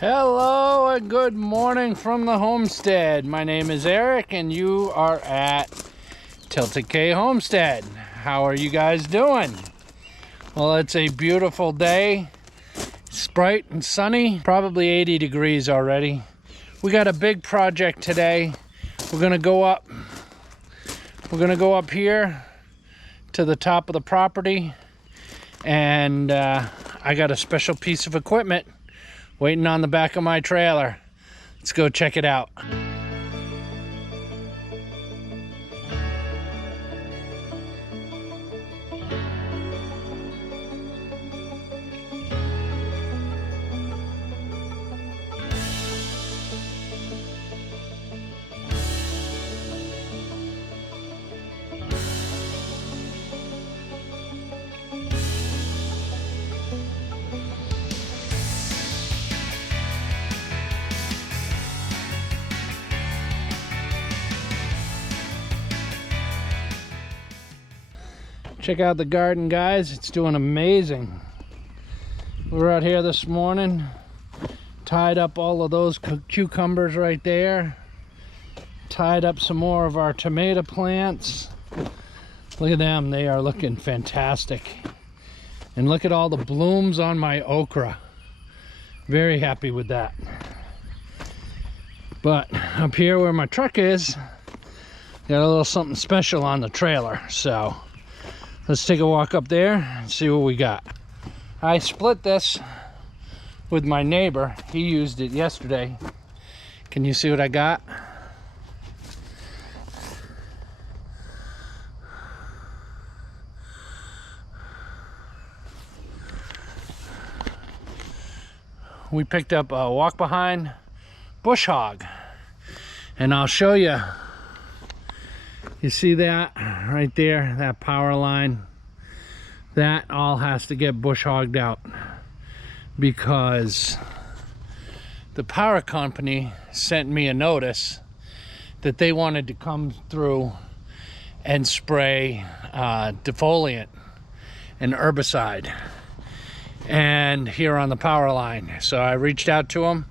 Hello and good morning from the homestead. My name is Eric and you are at Tilted K Homestead. How are you guys doing? Well, it's a beautiful day. It's bright and sunny, probably 80 degrees already. We got a big project today. We're gonna go up here to the top of the property, and I got a special piece of equipment waiting on the back of my trailer. Let's go check it out. Check out the garden, guys. It's doing amazing. We were out here this morning, tied up all of those cucumbers right there, tied up some more of our tomato plants. Look at them, they are looking fantastic. And look at all the blooms on my okra. Very happy with that. But up here where my truck is, got a little something special on the trailer, so let's take a walk up there and see what we got. I split this with my neighbor. He used it yesterday. Can you see what I got? We picked up a walk behind bush hog, and I'll show you. You see that right there, that power line? That all has to get bush hogged out because the power company sent me a notice that they wanted to come through and spray defoliant and herbicide and here on the power line. So I reached out to them.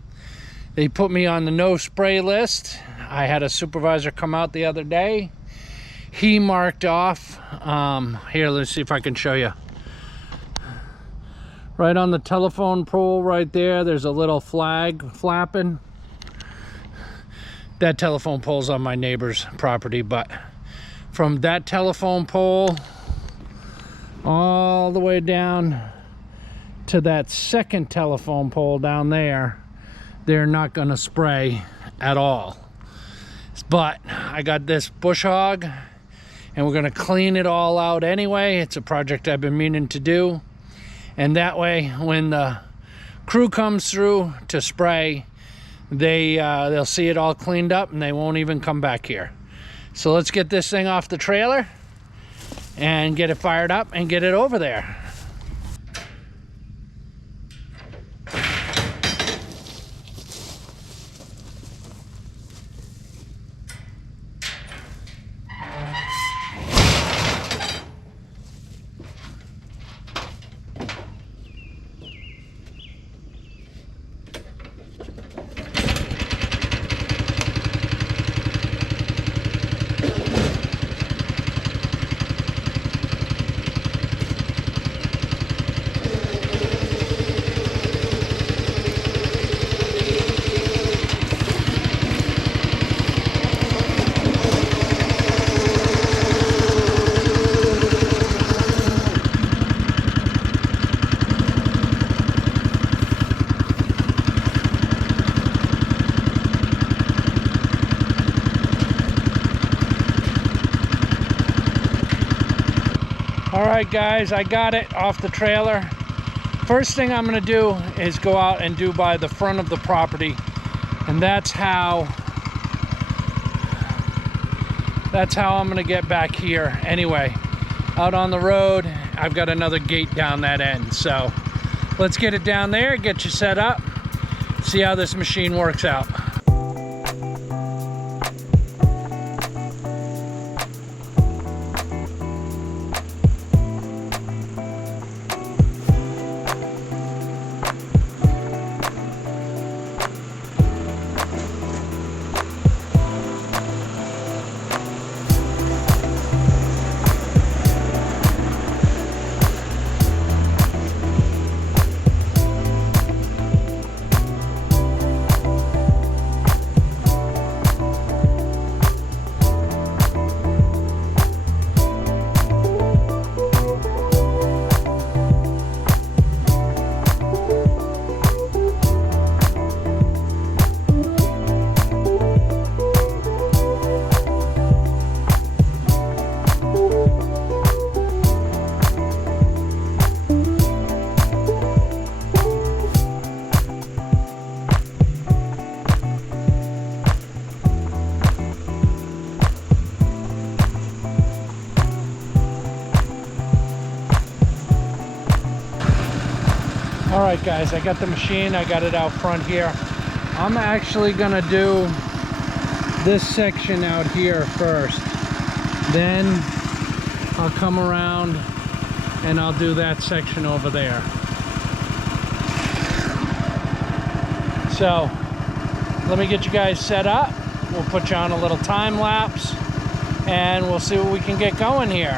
They put me on the no spray list. I had a supervisor come out the other day. He marked off, here, let's see if I can show you. Right on the telephone pole right there, there's a little flag flapping. That telephone pole's on my neighbor's property, but from that telephone pole all the way down to that second telephone pole down there, they're not gonna spray at all. But I got this bush hog, and we're gonna clean it all out anyway. It's a project I've been meaning to do. And that way, when the crew comes through to spray, they'll see it all cleaned up and they won't even come back here. So let's get this thing off the trailer and get it fired up and get it over there. All right, guys, I got it off the trailer. First thing I'm gonna do is go out and do by the front of the property, and that's how I'm gonna get back here anyway. Out on the road, I've got another gate down that end, so let's get it down there, get you set up, see how this machine works out. guys, I got the machine, I got it out front here. I'm actually gonna do this section out here first, then I'll come around and I'll do that section over there. So let me get you guys set up. We'll put you on a little time lapse and we'll see what we can get going here.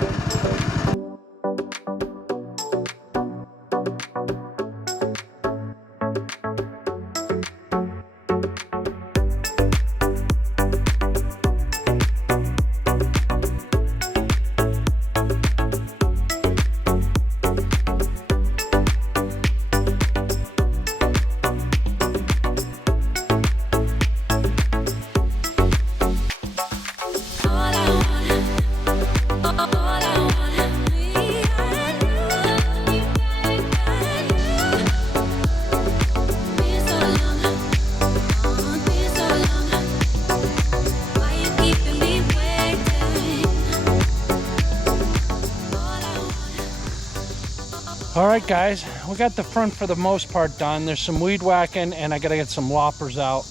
Alright guys, we got the front for the most part done. There's some weed whacking and I gotta get some loppers out.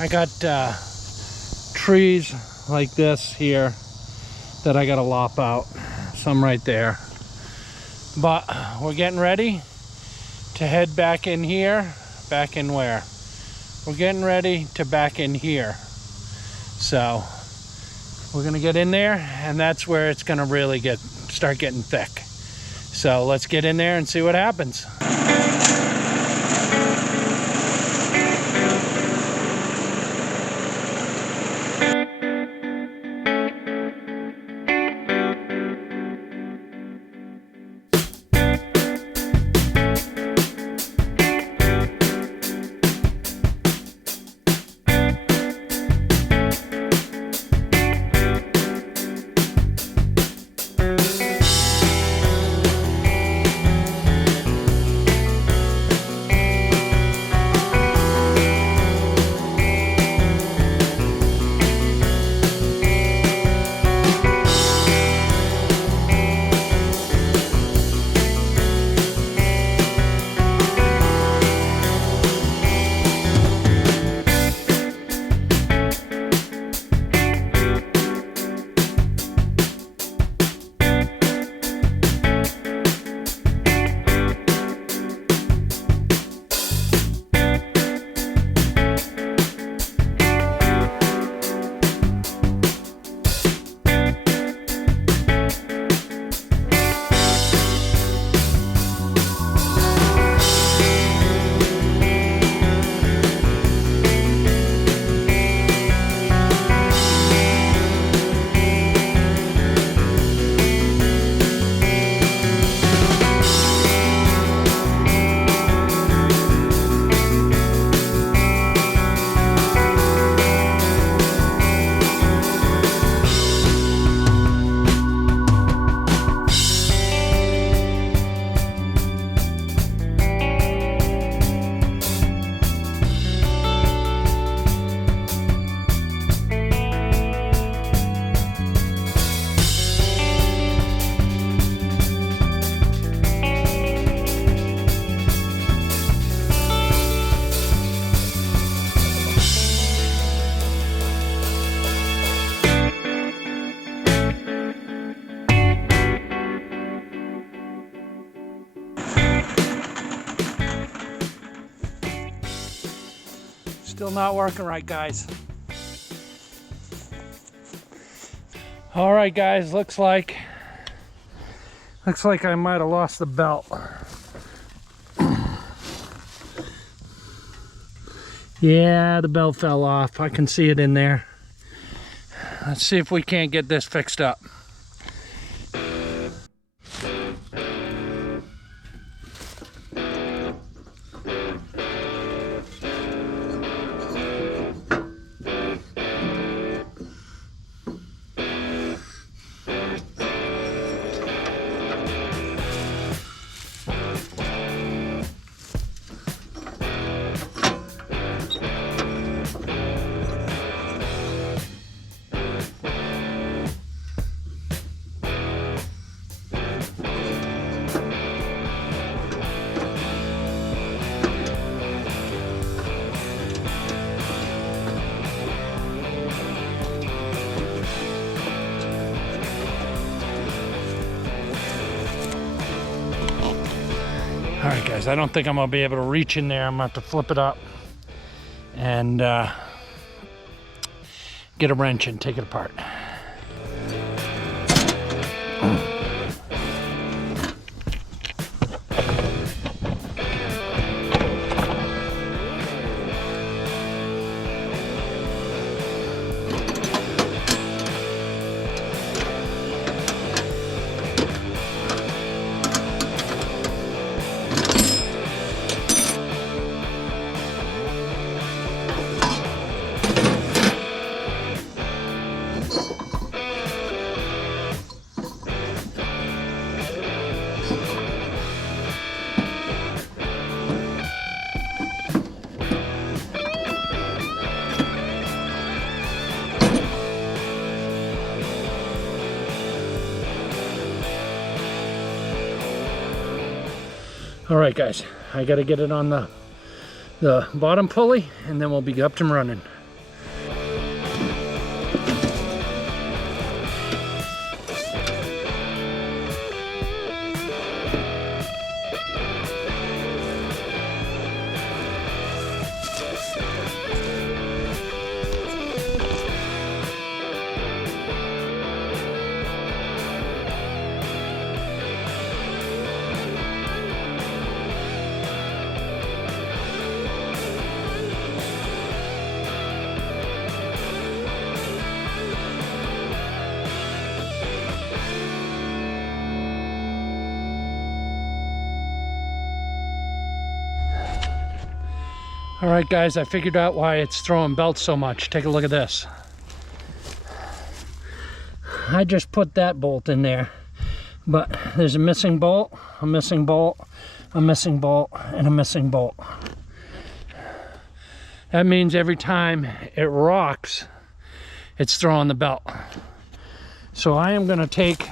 I got trees like this here that I gotta lop out. Some right there. But we're getting ready to head back in here. Back in where? We're getting ready to back in here. So we're gonna get in there and that's where it's gonna really start getting thick. So let's get in there and see what happens. Still not working right, guys. All right, guys, looks like I might have lost the belt. Yeah, the belt fell off. I can see it in there. Let's see if we can't get this fixed up. I don't think I'm gonna be able to reach in there. I'm gonna have to flip it up and get a wrench and take it apart. All right, guys, I got to get it on the bottom pulley, and then we'll be up and running. All right, guys, I figured out why it's throwing belts so much. Take a look at this. I just put that bolt in there, but there's a missing bolt, a missing bolt, a missing bolt, and a missing bolt. That means every time it rocks, it's throwing the belt. So I am gonna take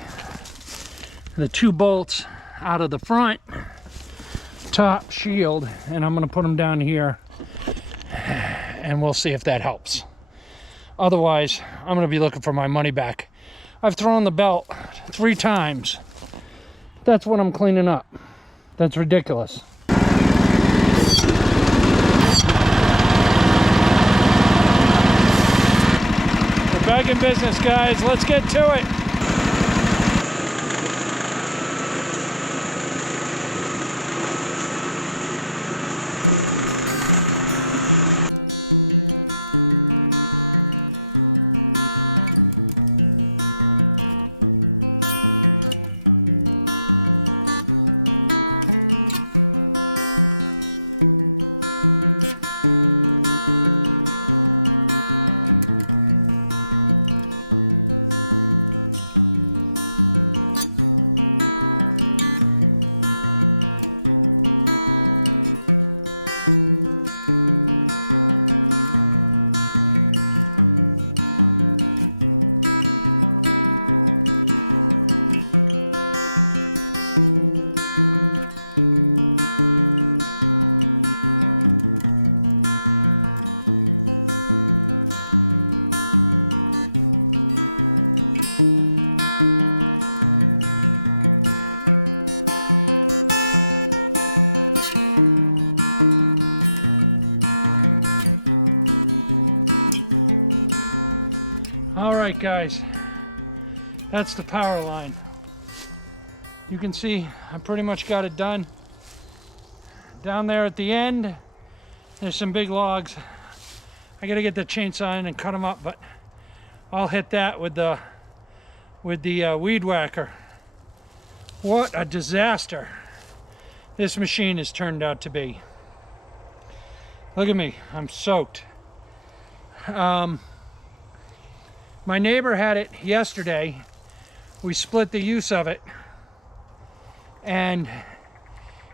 the two bolts out of the front top shield, and I'm gonna put them down here, and we'll see if that helps. Otherwise, I'm gonna be looking for my money back. I've thrown the belt 3 times. That's what I'm cleaning up. That's ridiculous. We're back in business, guys. Let's get to it. Guys, that's the power line. You can see I pretty much got it done. Down there at the end, there's some big logs. I gotta get the chainsaw in and cut them up, but I'll hit that with the weed whacker. What a disaster this machine has turned out to be. Look at me, I'm soaked. My neighbor had it yesterday. We split the use of it, and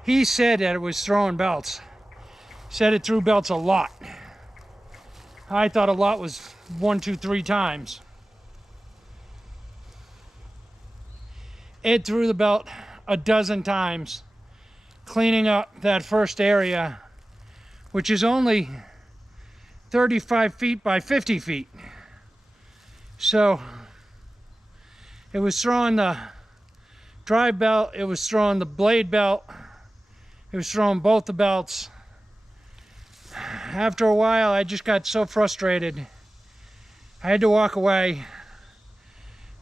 he said that it was throwing belts. Said it threw belts a lot. I thought a lot was 1, 2, 3 times. It threw the belt a dozen times, cleaning up that first area, which is only 35 feet by 50 feet. So it was throwing the drive belt, it was throwing the blade belt, It was throwing both the belts. After a while, I just got so frustrated. I had to walk away.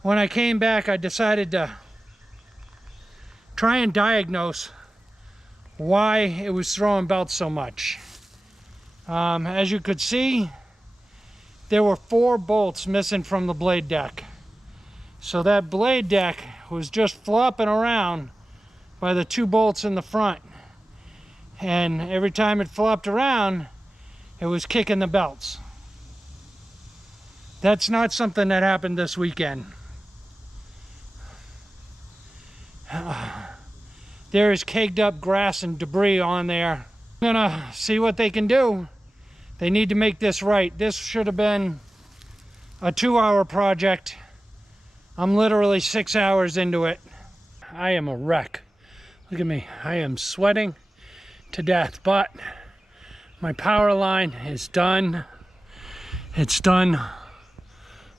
When I came back, I decided to try and diagnose why it was throwing belts so much. As you could see, there were 4 bolts missing from the blade deck. So that blade deck was just flopping around by the 2 bolts in the front. And every time it flopped around, it was kicking the belts. That's not something that happened this weekend. There is caked up grass and debris on there. I'm gonna see what they can do. They need to make this right. This should have been a 2-hour project. I'm literally 6 hours into it. I am a wreck. Look at me. I am sweating to death, but my power line is done. It's done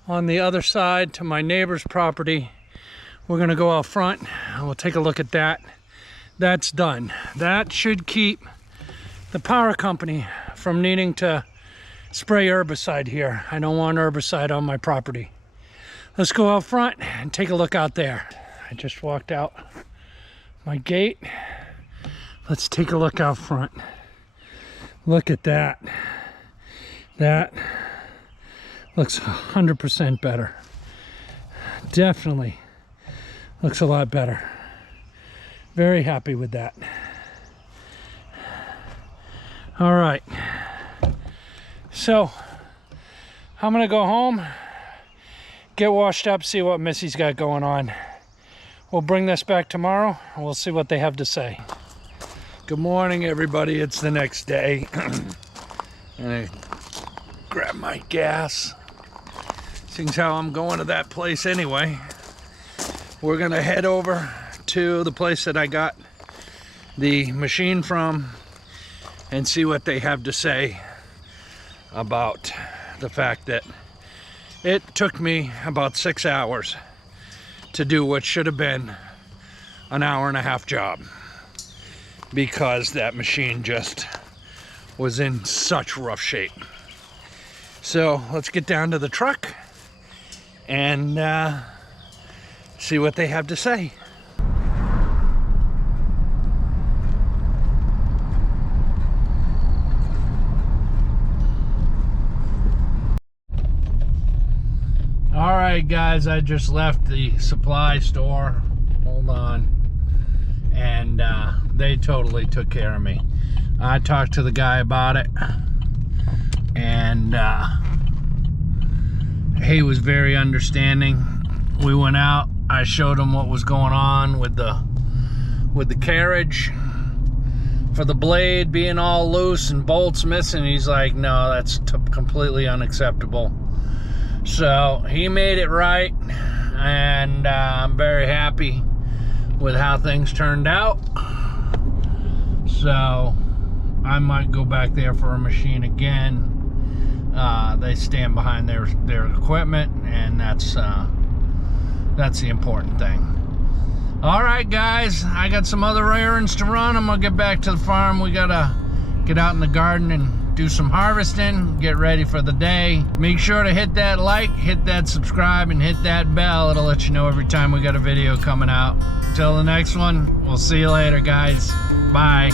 on the other side to my neighbor's property. We're gonna go out front and we'll take a look at that. That's done. That should keep the power company from needing to spray herbicide here. I don't want herbicide on my property. Let's go out front and take a look out there. I just walked out my gate. Let's take a look out front. Look at that. That looks 100% better. Definitely looks a lot better. Very happy with that. All right. So I'm gonna go home, get washed up, see what Missy's got going on. We'll bring this back tomorrow and we'll see what they have to say. Good morning, everybody. It's the next day. And I grab my gas. Seeing how I'm going to that place anyway. We're gonna head over to the place that I got the machine from and see what they have to say about the fact that it took me about 6 hours to do what should have been an 1.5-hour job, because that machine just was in such rough shape. So let's get down to the truck and see what they have to say. All right, guys, I just left the supply store. Hold on. And they totally took care of me. I talked to the guy about it, and he was very understanding. We went out. I showed him what was going on with the carriage for the blade being all loose and bolts missing. He's like, no, that's completely unacceptable. So he made it right, and I'm very happy with how things turned out. So I might go back there for a machine again. They stand behind their equipment, and that's the important thing. All right, guys, I got some other errands to run. I'm gonna get back to the farm. We gotta get out in the garden and do some harvesting, get ready for the day. Make sure to hit that like, hit that subscribe, and hit that bell. It'll let you know every time we got a video coming out. Until the next one, we'll see you later, guys. Bye.